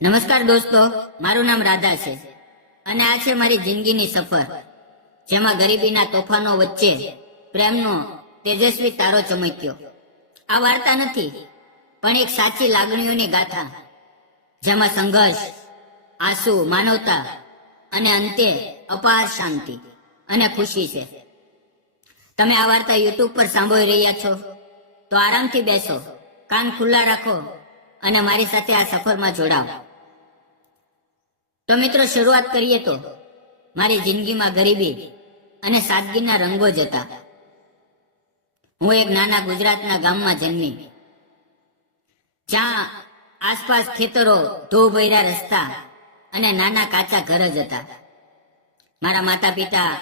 નમસ્કાર દોસ્તો, મારું નામ રાધા છે અને આ છે મારી જિંદગીની સફર, જેમાં ગરીબીના તોફાનો વચ્ચે પ્રેમનો તેજસ્વી તારો ચમક્યો. આ વાર્તા નથી, પણ એક સાચી લાગણીઓની ગાથા, જેમાં સંઘર્ષ, આંસુ, માનવતા અને અંતે અપાર શાંતિ અને ખુશી છે. તમે આ વાર્તા યુટ્યુબ પર સાંભળી રહ્યા છો, તો આરામથી બેસો, કાન ખુલ્લા રાખો અને મારી સાથે આ સફરમાં જોડાઓ. તો મિત્રો, શરૂઆત કરીએ તો. મારી જિંદગીમાં ગરીબી અને સાદગીના રંગો જ હતા. હું એક નાના ગુજરાતના ગામમાં જન્મી. જ્યાં આસપાસ ખેતરો ધોભૈરા રસ્તા અને નાના કાચા ઘર જ હતા. મારા માતા પિતા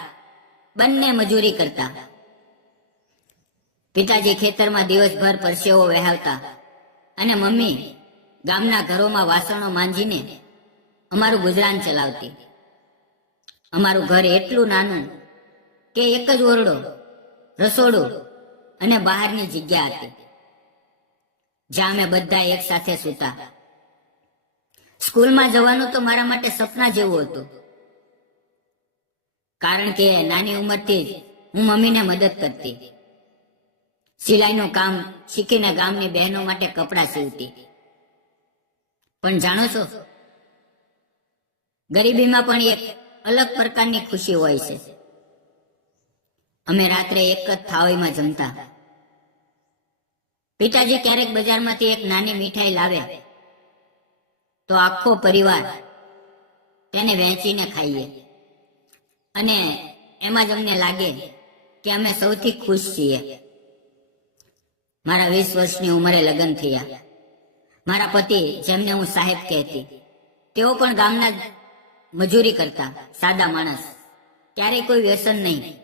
બંને મજૂરી કરતા. પિતાજી ખેતરમાં દિવસભર પરસેવો વહેવતા અને મમ્મી ગામના ઘરોમાં વાસણો માંજીને અમારું ગુજરાન ચલાવતી. અમારું ઘર એટલું નાનું કે એક જ ઓરડો, રસોડું અને બહારની જગ્યા હતી. જ્યાં અમે બધા એક સાથે સૂતા. સ્કૂલમાં જવાનું તો મારા માટે સપના જેવું હતું. કારણ કે નાની ઉંમરથી જ હું મમ્મીને મદદ કરતી. સિલાઈનું કામ શીખીને ગામની બહેનો માટે કપડાં સીવતી. પણ જાણો છો ગરીબીમાં પણ એક અલગ પ્રકારની ખુશી હોય છે. અમે રાત્રે એક જ થાળીમાં જમતા. પિતાજી ક્યારેક બજારમાંથી એક નાની મીઠાઈ લાવે, તો આખો પરિવાર તેને વહેંચીને ખાઈએ. અને એમાં જ અમને લાગે કે અમે સૌથી ખુશ છીએ. મારા વીસ વર્ષની ઉંમરે લગ્ન થયા. મારા પતિ, જેમને હું સાહેબ કહેતી, તેઓ પણ ગામના મજૂરી કરતા, સાદા માણસ. ક્યારેય કોઈ વ્યસન નહીં.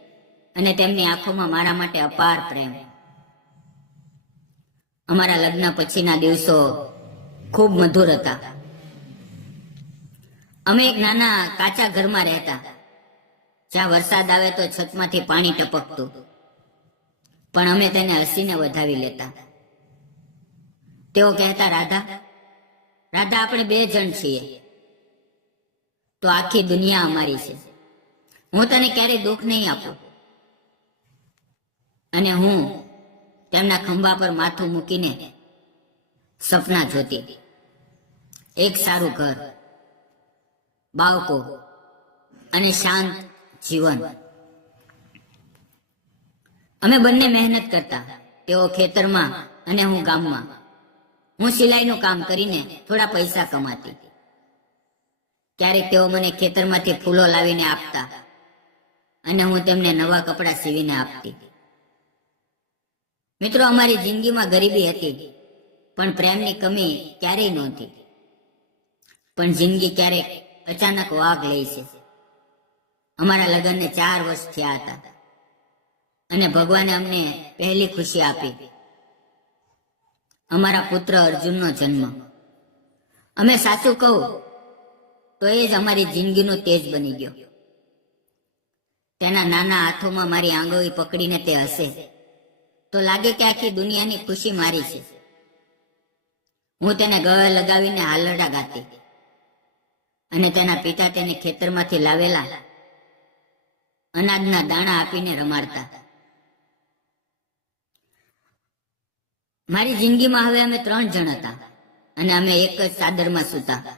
અને તેમની આંખોમાં મારા માટે અપાર પ્રેમ. અમારા લગ્ન પછીના દિવસો ખૂબ મધુર હતા. અમે એક નાના કાચા ઘરમાં રહેતા. જ્યાં વરસાદ આવે તો છતમાંથી પાણી ટપકતું. પણ અમે તેને હસીને વધાવી લેતા. તેઓ કહેતા, રાધા રાધા, આપણે બે જણ છીએ. તો આખી દુનિયા અમારી છે. હું તને ક્યારેય દુઃખ નહીં આપું. અને હું તેમના ખંભા પર માથું મૂકીને સપના જોતી. એક સારું ઘર, બાળકો અને શાંત જીવન. અમે બંને મહેનત કરતા, તેઓ ખેતરમાં અને હું ગામમાં. હું સિલાઈનું કામ કરીને થોડા પૈસા કમાતી. ક્યારેક તેઓ મને ખેતરમાંથી ફૂલો લાવીને આપતા અને હું તેમને નવા કપડાં સીવીને આપતી. મિત્રો, અમારી જિંદગીમાં ગરીબી હતી, પણ પ્રેમની કમી ક્યારેય નહોતી. પણ જિંદગી ક્યારેક અચાનક વાઘ લે છે. અમારા લગ્નને ચાર વર્ષ થયા હતા અને ભગવાને અમને પહેલી ખુશી આપી. અમારા પુત્ર અર્જુનનો જન્મ. અમે સાચું કહું તો એ જ અમારી જિંદગીનો તેજ બની ગયો. તેના નાના હાથોમાં મારી આંગળી પકડીને તે હસે. તો લાગે કે આખી દુનિયાની ખુશી મારી છે. હું તેને ગળે લગાવીને હાલરડા ગાતી. અને તેના પિતા તેને ખેતરમાંથી લાવેલા અનાજના દાણા આપીને રમાડતા. મારી જિંદગીમાં હવે અમે ત્રણ જણ હતા અને અમે એક જ ચાદરમાં સૂતા.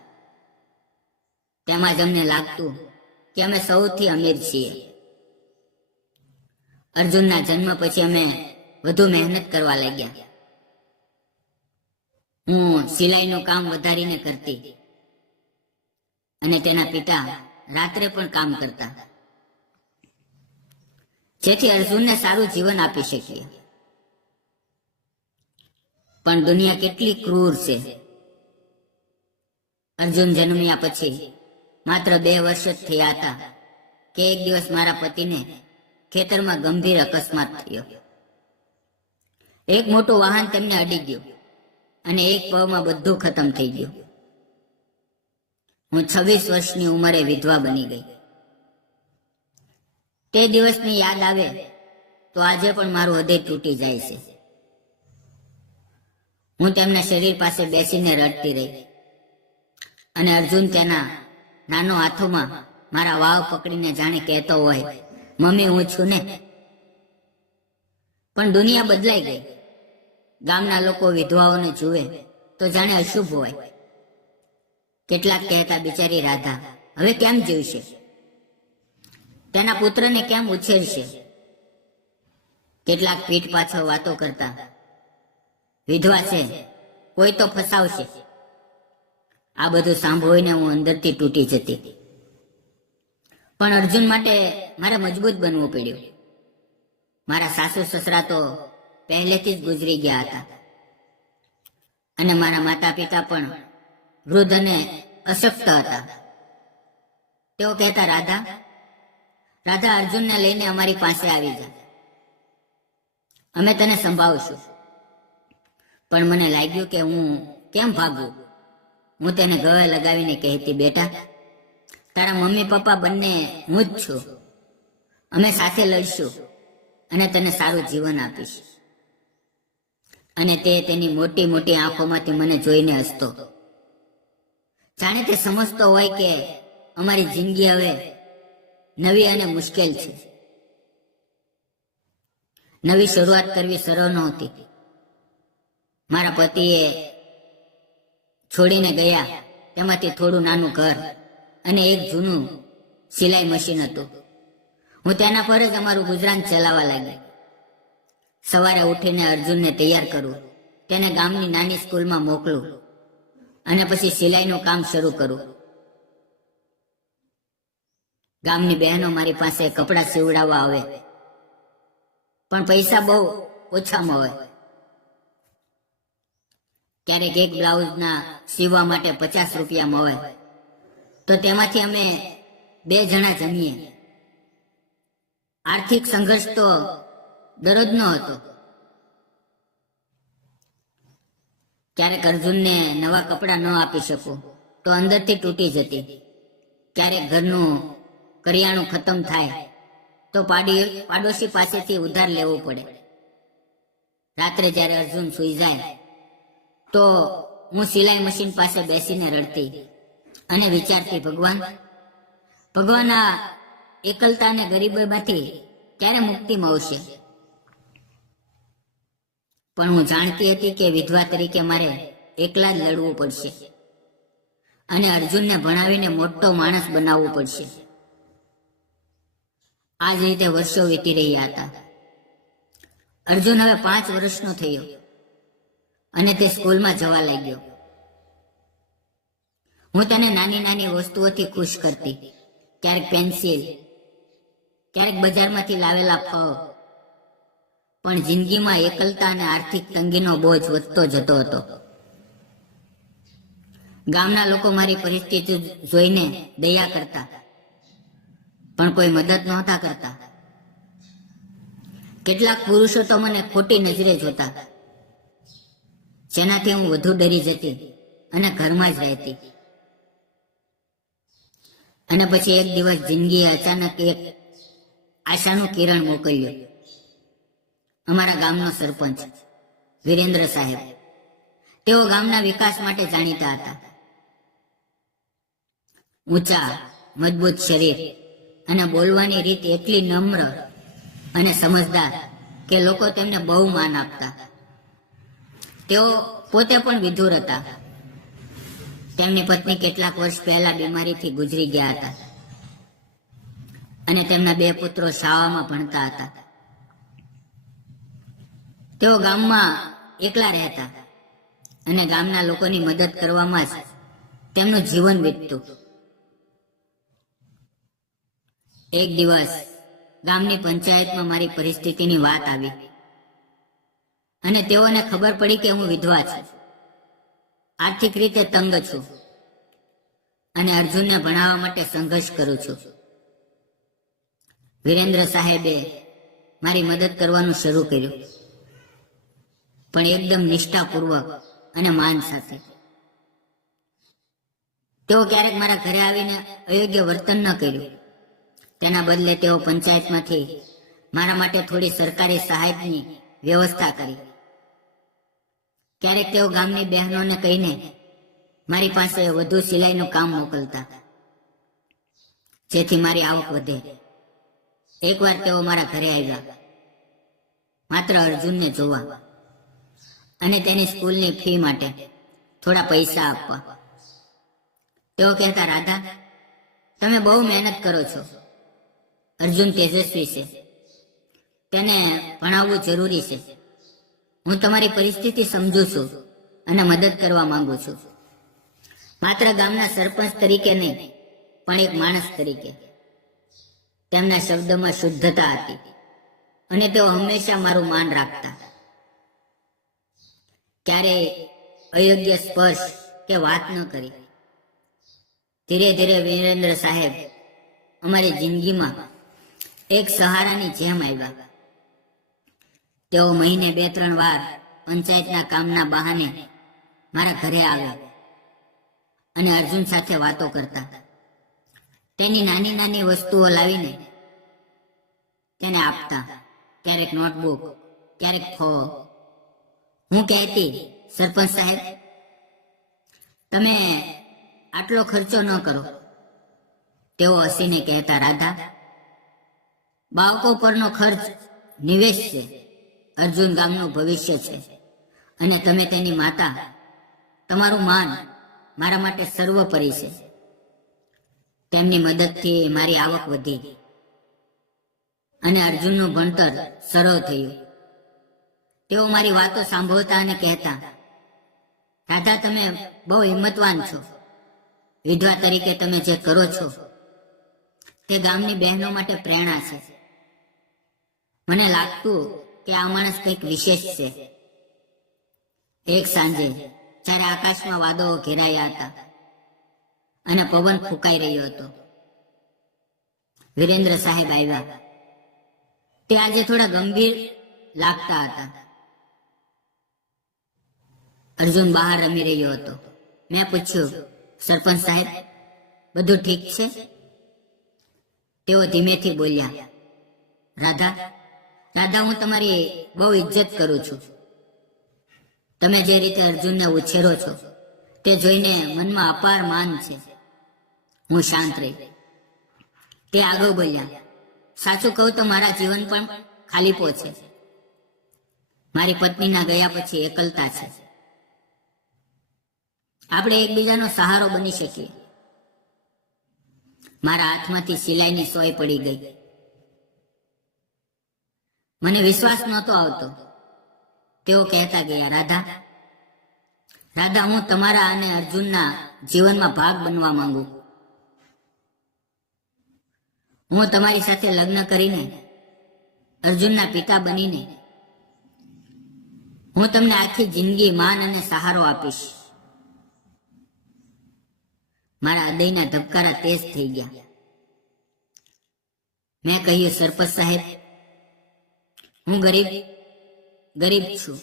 તેમાં જ અમને લાગતું કે અમે સૌથી અમીર છીએ. અર્જુનના જન્મ પછી અમે વધુ મહેનત કરવા લાગ્યા. હું સિલાઈનું કામ વધારીને કરતી અને તેના પિતા રાત્રે પણ કામ કરતા. જેથી અર્જુનને સારું જીવન આપી શકીએ. પણ દુનિયા કેટલી ક્રૂર છે. અર્જુન જન્મ્યા પછી માત્ર બે વર્ષ જ થયા હતા કે એક દિવસ મારા પતિને ખેતરમાં ગંભીર અકસ્માત થયો. એક મોટું વાહન તેમને અડી ગયું અને એક પગમાં બધું ખતમ થઈ ગયું. હું છવ્વીસ વર્ષની ઉંમરે વિધવા બની ગઈ. તે દિવસની યાદ આવે તો આજે પણ મારું હૃદય તૂટી જાય છે. હું તેમના શરીર પાસે બેસીને રડતી રહી અને અર્જુન તેના નાનો હાથોમાં મારા વાવ પકડીને જાણે કહેતો હોય, મમ્મી, હું છું ને. પણ દુનિયા બદલાઈ ગઈ. ગામના લોકો વિધવાઓને જુએ તો જાણે અશુભ હોય. કેટલાક કહેતા, બિચારી રાધા, હવે કેમ જીવશે? તેના પુત્રને કેમ ઉછેરશે? કેટલાક પીઠ પાછળ વાતો કરતા, વિધવા છે, કોઈ તો ફસાવશે. આ બધું સાંભળીને હું અંદરથી તૂટી જતી. પણ અર્જુન માટે મારે મજબૂત બનવું પડ્યું. મારા સાસુ સસરા તો પહેલેથી જ ગુજરી ગયા હતા. અને મારા માતા પિતા પણ વૃદ્ધ અને અશક્ત હતા. તેઓ કહેતા, રાધા રાધા અર્જુનને લઈને અમારી પાસે આવી જા. અમે તને સંભાળશું. પણ મને લાગ્યું કે હું કેમ ભાગું? હું તેને ગળે લગાવીને કહેતી, બેટા, તારા મમ્મી પપ્પા બંને હું જ છું. અમે સાથે લડશું અને તને સારું જીવન આપીશ. અને તે તેની મોટી મોટી આંખોમાંથી મને જોઈને હસતો. જાણે તે સમજતો હોય કે અમારી જિંદગી હવે નવી અને મુશ્કેલ છે. નવી શરૂઆત કરવી સરળ નહોતી. મારા પતિએ છોડીને ગયા. તેમાંથી થોડું નાનું ઘર અને એક જૂનું સિલાઈ મશીન હતું. હું તેના પર જ અમારું ગુજરાન ચલાવવા લાગી. સવારે ઉઠીને અર્જુનને તૈયાર કરું. તેને ગામની નાની સ્કૂલમાં મોકલું અને પછી સિલાઈનું કામ શરૂ કરું. ગામની બહેનો મારી પાસે કપડાં સીવડાવવા આવે. પણ પૈસા બહુ ઓછામાં હોય. ક્યારેક એક બ્લાઉઝના સીવવા માટે પચાસ રૂપિયા મળે તો તેમાંથી અમે બે જણા જમીએ. આર્થિક સંઘર્ષ તો દરરોજનો હતો. ક્યારેક અર્જુનને નવા કપડાં ન આપી શકું, તો અંદરથી તૂટી જતી. ક્યારેક ઘરનું કરિયાણું ખતમ થાય, તો પાડી, પાડોશી પાસેથી ઉધાર લેવું પડે. રાત્રે જ્યારે અર્જુન સૂઈ જાય તો હું સિલાઈ મશીન પાસે બેસીને રડતી અને વિચારતી, ભગવાન ભગવાન આ એકલતા અને ગરીબીમાંથી ક્યારે મુક્તિ મળશે? પણ હું જાણતી હતી કે વિધવા તરીકે મારે એકલા જ લડવું પડશે અને અર્જુનને ભણાવીને મોટો માણસ બનાવવું પડશે. આ જ રીતે વર્ષો વીતી રહ્યા હતા. અર્જુન હવે પાંચ વર્ષનો થયો. અને તે સ્કૂલમાં જવા લાગ્યો. હું તેને નાની નાની વસ્તુઓથી ખુશ કરતી. ક્યારેક પેન્સિલ, ક્યારેક બજારમાંથી લાવેલા ફળ. પણ જિંદગીમાં એકલતા અને આર્થિક તંગીનો બોજ વધતો જતો હતો. ગામના લોકો મારી પરિસ્થિતિ જોઈને દયા કરતા, પણ કોઈ મદદ નહોતા કરતા. કેટલાક પુરુષો તો મને ખોટી નજરે જોતા. જેનાથી હું વધુ ડરી જતી અને ઘરમાં જ રહેતી. અને પછી એક દિવસ જિંદગીએ અચાનક એક આશાનું કિરણ મોકલ્યું. અમારા ગામનો સરપંચ, વિરેન્દ્ર સાહેબ. તેઓ ગામના વિકાસ માટે જાણીતા હતા. ઊંચા, મજબૂત શરીર અને બોલવાની રીત એટલી નમ્ર અને સમજદાર કે લોકો તેમને બહુ માન આપતા. તેઓ પોતે પણ વિધુર હતા. તેમની પત્ની કેટલાક વર્ષ પહેલા બીમારીથી ગુજરી ગયા હતા. અને તેમના બે પુત્રો સાવામાં ભણતા હતા. તેઓ ગામમાં એકલા રહેતા અને ગામના લોકોની મદદ કરવામાં જ તેમનું જીવન વીતતું. એક દિવસ ગામની પંચાયતમાં મારી પરિસ્થિતિની વાત આવી. અને તેઓને ખબર પડી કે હું વિધવા છું. આર્થિક રીતે તંગ છું અને અર્જુનને ભણાવવા માટે સંઘર્ષ કરું છું. વિરેન્દ્ર સાહેબે મારી મદદ કરવાનું શરૂ કર્યું. પણ એકદમ નિષ્ઠાપૂર્વક અને માન સાથે. તેઓ ક્યારેક મારા ઘરે આવીને અયોગ્ય વર્તન ન કર્યું. તેના બદલે તેઓ પંચાયતમાંથી મારા માટે થોડી સરકારી સહાયની વ્યવસ્થા કરી. ક્યારેક તેઓ ગામની બહેનોને કહીને, મારી પાસે વધુ સિલાઈનું કામ મોકલતા. જેથી મારી આવક વધે. એકવાર તેઓ મારા ઘરે આવ્યા. માત્ર અર્જુનને જોવા અને તેની સ્કૂલની ફી માટે થોડા પૈસા આપવા. તેઓ કહેતા, રાધા, તમે બહુ મહેનત કરો છો. અર્જુન તેજસ્વી છે. તેને ભણાવવું જરૂરી છે. હું તમારી પરિસ્થિતિ સમજુ છું અને મદદ કરવા માંગુ છું. માત્ર ગામના સરપંચ તરીકે નહીં, પણ એક માણસ તરીકે. તેમના શબ્દમાં શુદ્ધતા હતી અને તેઓ હંમેશા મારું માન રાખતા. ક્યારે અયોગ્ય સ્પર્શ કે વાત ન કરી. ધીરે ધીરે વીરેન્દ્ર સાહેબ અમારી જિંદગીમાં એક સહારાની જેમ આવ્યા. તેઓ મહિને બે ત્રણ વાર પંચાયતના કામના બહાને મારા ઘરે આવ્યા અને અર્જુન સાથે વાતો કરતા. તેની નાની નાની વસ્તુઓ લાવીને તેને આપતા. ક્યારેક નોટબુક, ક્યારેક ફો હું કહેતી, સરપંચ સાહેબ, તમે આટલો ખર્ચો ન કરો. તેઓ હસીને કહેતા, રાધા, બાળકો પરનો ખર્ચ નિવેશ છે. અર્જુન ગામનું ભવિષ્ય છે. અને તમે તેની માતા, તમારું માન મારા માટે સર્વોપરી છે. તેમની મદદથી મારી આવક વધી અને અર્જુનનું ભણતર સરળ થયું. તેઓ મારી વાતો સાંભળતા અને કહેતા રાધા તમે બહુ હિંમતવાન છો. વિધવા તરીકે તમે જે કરો છો, તે ગામની બહેનો માટે પ્રેરણા છે. મને લાગતું કે આ માણસ કંઈક વિશેષ છે. એક સાંજે જ્યારે આકાશમાં વાદળો ઘેરાયા હતા અને પવન ફૂંકાઈ રહ્યો હતો, વિરેન્દ્ર સાહેબ આવ્યા. તે આજે થોડા ગંભીર લાગતા હતા. અર્જુન બહાર રમી રહ્યો હતો. મેં પૂછ્યું, સરપંચ સાહેબ, બધું ઠીક છે? તેઓ ધીમેથી બોલ્યા, રાધા રાધા હું તમારી બહુ ઇજ્જત કરું છું. તમે જે રીતે અર્જુનને ઉછેરો છો, તે જોઈને મનમાં અપાર માન છે. હું શાંત રહી. તે આગળ બોલ્યા, સાચું કહું તો મારા જીવન પણ ખાલીપો છે. મારી પત્નીના ગયા પછી એકલતા છે. આપણે એકબીજાનો સહારો બની શકીએ. મારા હાથમાંથી સિલાઈની સોય પડી ગઈ. મને વિશ્વાસ નહોતો આવતો. તેઓ કહેતા ગયા, રાધા રાધા, હું તમારા અને અર્જુનના જીવનમાં ભાગ બનવા માંગુ. હું તમારી સાથે લગ્ન કરીને, અર્જુનના પિતા બનીને, હું તમને આખી જિંદગી માન અને સહારો આપીશ. મારા હૃદયના ધબકારા તેજ થઈ ગયા. મેં કહ્યું, સરપંચ સાહેબ હું ગરીબ ગરીબ છું.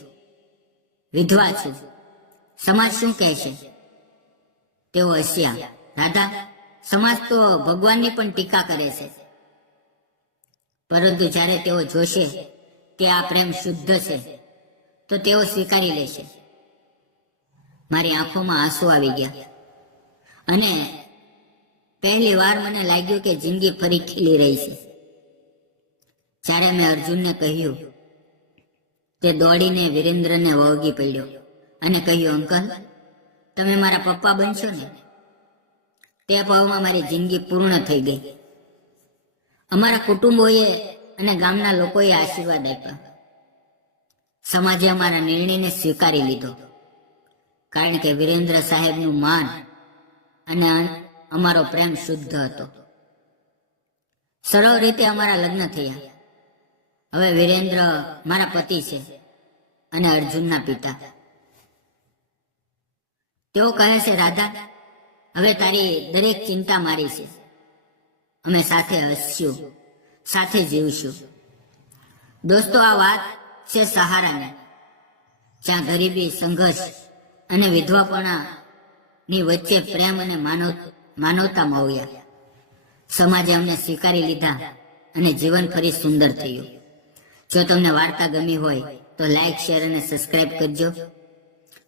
વિધવા છું. સમાજ શું કહે છે? તેઓ હસ્યા. રાધા, સમાજ તો ભગવાનની પણ ટીકા કરે છે. પરંતુ જ્યારે તેઓ જોશે કે આ પ્રેમ શુદ્ધ છે, તો તેઓ સ્વીકારી લેશે મારી આંખોમાં આંસુ આવી ગયા. અને પહેલી વાર મને લાગ્યું કે જિંદગી ફરી ખીલી રહી છે. જ્યારે મેં અર્જુનને કહ્યું, તે દોડીને વિરેન્દ્રને વળગી પડ્યો. અને કહ્યું, અંકલ, તમે મારા પપ્પા બનશો ને, તે પળમાં મારી જિંદગી પૂર્ણ થઈ ગઈ. અમારા કુટુંબોએ અને ગામના લોકોએ આશીર્વાદ આપ્યા. સમાજે અમારા નિર્ણયને સ્વીકારી લીધો. કારણ કે વિરેન્દ્ર સાહેબનું માન અને અમારો પ્રેમ શુદ્ધ હતો. સરળ રીતે અમારા લગ્ન થયા. હવે વિરેન્દ્ર મારા પતિ છે અને અર્જુનના પિતા. તેઓ કહે છે, રાધા, હવે તારી દરેક ચિંતા મારી છે. અમે સાથે હસ્યું, સાથે જીવશું. દોસ્તો, આ વાત છે સહારાની. જ્યાં ગરીબી, સંઘર્ષ અને વિધવાપણાની વચ્ચે પ્રેમ અને માનવ માનવતા માવ્યા સમાજે અમને સ્વીકારી લીધા અને જીવન ફરી સુંદર થયું. જો તમને વાર્તા ગમી હોય તો લાઈક શેર અને સબસ્ક્રાઇબ કરજો.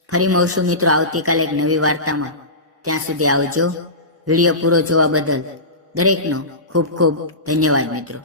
ફરી મળશું મિત્રો આવતીકાલે એક નવી વાર્તામાં. ત્યાં સુધી આવજો. વીડિયો પૂરો જોવા બદલ દરેકનો ખૂબ ખૂબ ધન્યવાદ મિત્રો.